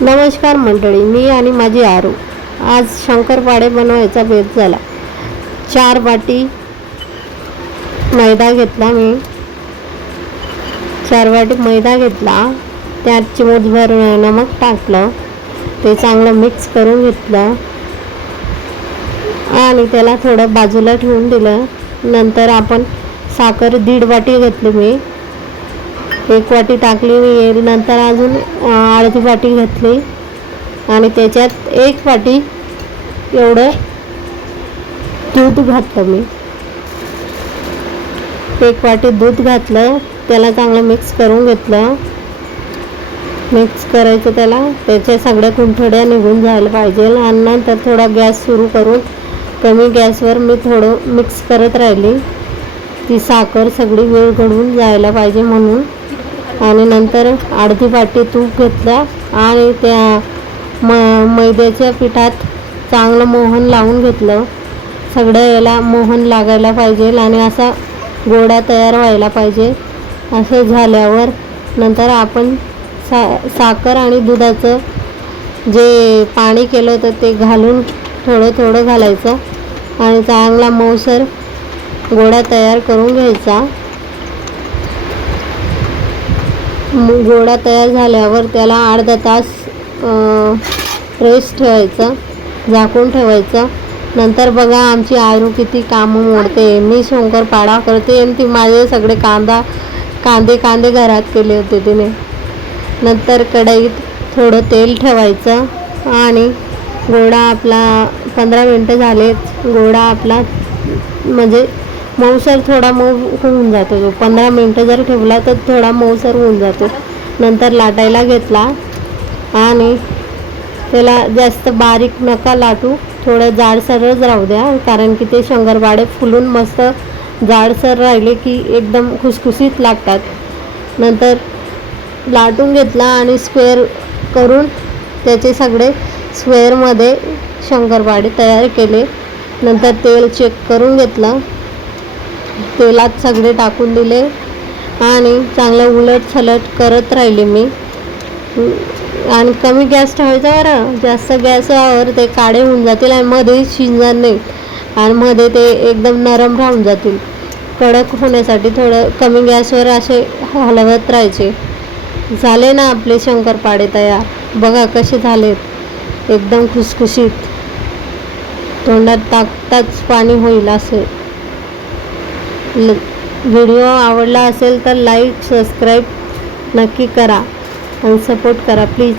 नमस्कार मंडळी, मी आणि माझी आरू आज शंकरपाळे बनवायचा बेत झाला। 4 वाटी मैदा घेतला मी 4 वाटी मैदा घेतला, त्यात चिमूटभर नमक टाकलं, ते चांगलं मिक्स करून घेतलं आणि त्याला थोडं बाजूला ठेवून दिलं। नंतर आपण साखर 1.5 वाटी घेतली, मी 1 वाटी टाकली मी, नंतर अजून अर्धी वाटी घेतली आणि त्याच्यात 1 वाटी एवढं दूध घातलं मी। 1 वाटी दूध घातलं, त्याला चांगलं मिक्स करून घेतलं। मिक्स करायचं त्याच्या सगळ्या गुंठळ्या निघून जायला पाहिजे आणि नंतर थोडा गॅस सुरू करून कमी गॅसवर मी थोडं मिक्स करत राहिली, ती साखर सगळी वेळ घडून जायला पाहिजे म्हणून। आणि नंतर अर्धी वाटी तूप घेतलं आणि त्या मैद्याच्या पिठात चांगलं मोहन लावून घेतलं। सगळं याला मोहन लागायला पाहिजे आणि असा गोळा तयार व्हायला पाहिजे। असं झाल्यावर नंतर आपण साखर आणि दुधाचं जे पाणी केलं होतं ते घालून थोडं थोडं घालायचं आणि चांगला मऊसर गोळा तयार करून घ्यायचा। गोळा तयार झाल्यावर त्याला अर्धा तास रेस्ट ठेवायचं, झाकून ठेवायचं। नंतर बघा आमची आरू किती कामं मोडते। मी शंकरपाळा करते आणि ती माझे सगळे कांदे घरात केले होते तिने। नंतर कढईत थोडं तेल ठेवायचं आणि गोळा आपला 15 मिनटं झाले, गोळा आपला म्हणजे मऊसर थोडा मऊ होऊन जातो। तो 15 मिनटं जर ठेवला तर थोडा मऊसर होऊन जातो। नंतर लाटायला घेतला आणि त्याला जास्त बारीक नका लाटू, थोडं जाडसरच राहू द्या, कारण की ते शंकरपाळे फुलून मस्त जाडसर राहिले की एकदम खुसखुशीत लागतात। नंतर लाटून घेतला आणि स्क्वेअर करून त्याचे सगळे स्क्वेअरमध्ये शंकरपाळे तयार केले। नंतर तेल चेक करून घेतलं, तेलात सगळे टाकून दिले आणि चांगलं उलटसलट करत राहिले मी। आणि कमी गॅस ठेवायचा बरं, जास्त गॅसवर ते काळे होऊन जातील आणि मध्ये शिजणार नाही आणि मध्ये ते एकदम नरम राहून जातील। कडक होण्यासाठी थोडं कमी गॅसवर असे हलवत राहायचे। झाले ना आपले शंकरपाळे तयार, बघा कसे झालेत, एकदम खुसखुशीत, तोंडात टाकताच पाणी होईल असे। व्हिडिओ आवडला असेल तर लाईक सबस्क्राईब नक्की करा आणि सपोर्ट करा प्लीज।